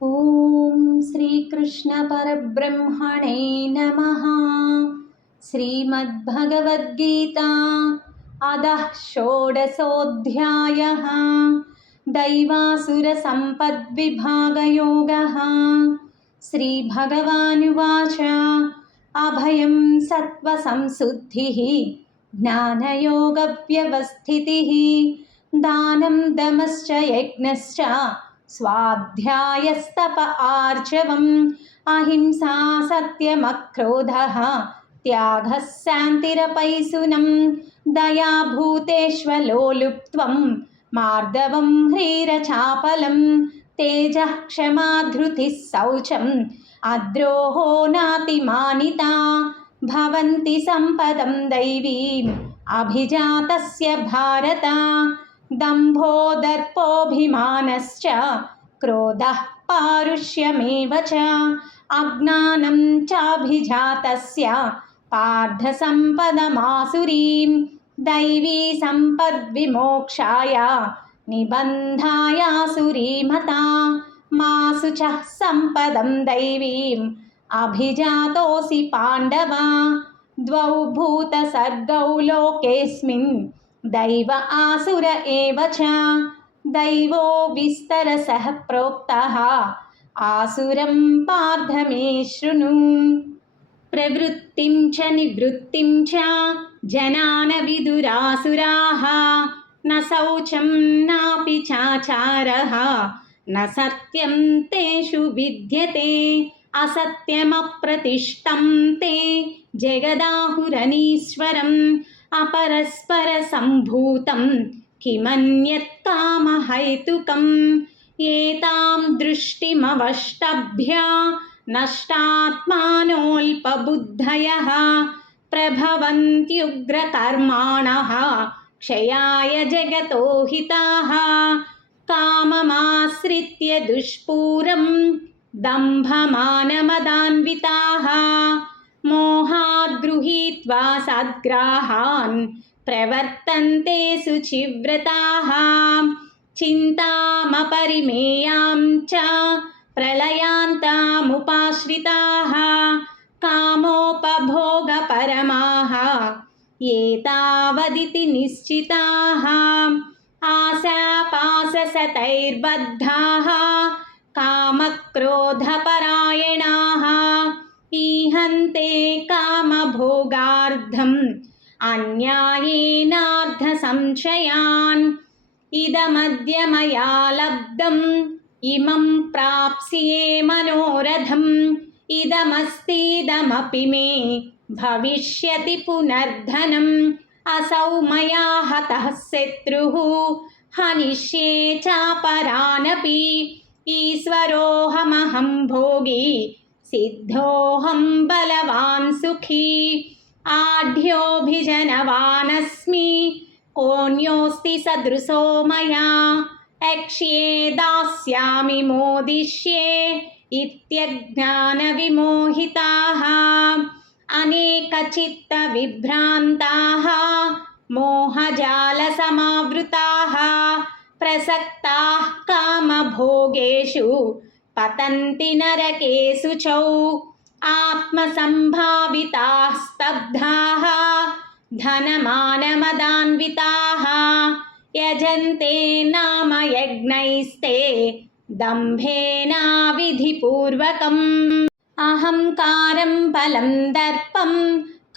ఓం శ్రీకృష్ణపరబ్రహ్మణే నమః. శ్రీమద్భగవద్గీతా అధః షోడశోऽధ్యాయः. దైవాసురసంపద్విభాగయోగः. శ్రీభగవానువాచ అభయం సత్వసంశుద్ధిః జ్ఞానయోగవ్యవస్థితిः దానం దమశ్చ యజ్ఞశ్చ స్వాధ్యాయస్తప ఆర్జవం అహింసా సత్యమక్రోధః త్యాగः శాంతిరపైశునం దయా భూతేష్వలోలుప్త్వం మార్దవం హ్రీరచాపలం తేజః క్షమా ధృతిः శౌచం అద్రోహో నాతిమానితా భవంతి సంపదం దైవీం అభిజాతస్య భారత దంభో దర్పోభిమానశ్చ క్రోధః పారుష్యమేవ చ అజ్ఞానం చాభిజాతస్య పార్థ సంపదమాసురీం దైవీ సంపద్విమోక్షాయ నిబంధాయాసురీమతా మాసు చ సంపదం దైవీం అభిజాతోసి పాండవ ద్వౌ భూత సర్గౌ లోకేస్మిన్ దైవ ఆసుర ఏవ చ దైవో విస్తరసః ప్రోక్తః ఆసురం పార్థ మే శృణు. ప్రవృత్తిం చ నివృత్తిం చ జనాన విదురాసురాః న శౌచం నాపి చాచారః న సత్యం తేషు విద్యతే అసత్యమప్రతిష్టం తే జగదాహురనీశ్వరం అపరస్పర సంభూతం కిమన్యత్ కామహైతుకం ఏతాం దృష్టిమవష్టభ్య నష్టాత్మానోల్పబుద్ధయః ప్రభవంత్యుగ్రకర్మాణః క్షయాయ జగతో హితాః కామమాశ్రిత్య దుష్పూరం దంభమానమదాన్వితాః మోహాద్ గృహీత్వా సద్గ్రాహాన్ ప్రవర్తంతే శుచివ్రతాః చింతామపరిమేయాం చ ప్రళయాంతాముపాశ్రితాః కామోపభోగపరమాః ఏతావదితి నిశ్చితాః ఆశాపాశసతైర్బద్ధాః కామక్రోధపరాయణాః ఈహంతే కామభోగార్థం అన్యాయేనార్థసంశయాన్ ఇదమద్య మయా లబ్ధం ఇమం ప్రాప్స్యే మనోరథం ఇదమస్తిదమపి మే భవిష్యతి పునర్ధనం అసౌ మయా హతః శత్రుః హనిష్యే చాపరానపి ఈశ్వరోహమహం భోగి సిద్ధోహం బలవాన్ సుఖీ ఆఢ్యోభిజనవానస్మి కోన్యోస్తి సదృశో మయా యక్ష్యే దాస్యామి మోదిష్యే ఇత్యజ్ఞాన విమోహితాః అనేకచిత్త విభ్రాంతాః మోహజాల సమావృతాః ప్రసక్తాః కామభోగేషు పతంతి నరకేషు చౌ ఆత్మసంభావితాః స్తబ్ధాః ధనమానమదాన్వితాః యజంతే నామ యజ్ఞైస్తే దంభేనా విధిపూర్వకం అహంకారం బలం దర్పం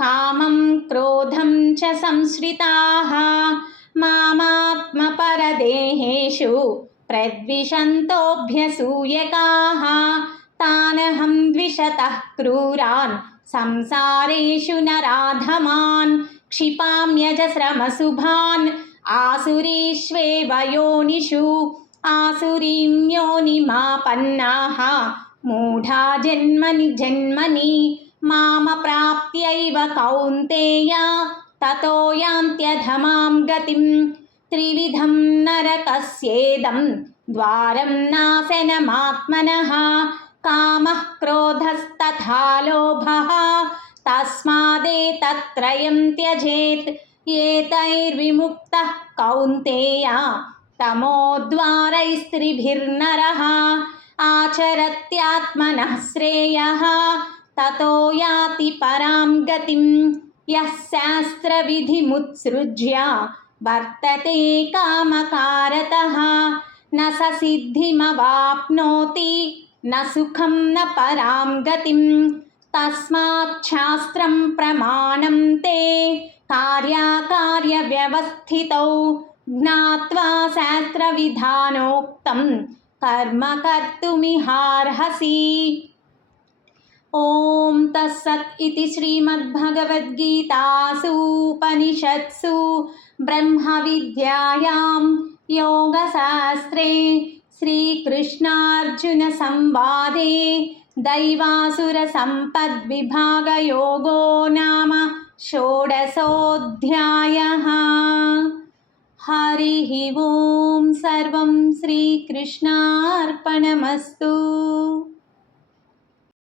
కామం క్రోధం చ సంశ్రితాః మామాత్మపరదేహేషు ప్రద్విషంతోభ్యసూయకాః తానహం ద్విషతః క్రూరాన్ సంసారేషు నరాధమాన్ క్షిపామ్యజస్రమశుభాన్ ఆసురీష్వేవ యోనిషు ఆసురీం యోనిమాపన్నాః మూఢా జన్మని జన్మని మామప్రాప్త్యైవ కౌంతేయ తతో యాంత్యధమాం గతిం త్రివిధం నరకస్యేదం ద్వారం నాశనమాత్మనః కామః క్రోధస్తథా లోభः తస్మాదేతత్రయం త్యజేత్ ఏతైర్విముక్తః కౌంతేయ తమోద్వారైస్త్రిభిర్నరः आचरत्यात्मनः श्रेयः ततो याति परां गतिं यः शास्त्रविधिमुत्सृज्य वर्तते कामकारतः न स सिद्धिमवाप्नोति न सुखं न परां गतिं तस्मात् शास्त्रं प्रमाणं ते कार्याकार्यव्यवस्थितौ ज्ञात्वा शास्त्रविधानोक्तं कर्म कर्तुमिहार्हसि। ॐ तत्सत् इति श्रीमद्भगवद्गीतासु उपनिषत्सु ब्रह्मविद्यायां योगशास्त्रे श्रीकृष्णार्जुनसंवादे दैवासुरसम्पद्विभागयोगो नाम षोडशोऽध्यायः। हरिः ॐ सर्वं श्रीकृष्णार्पणमस्तु।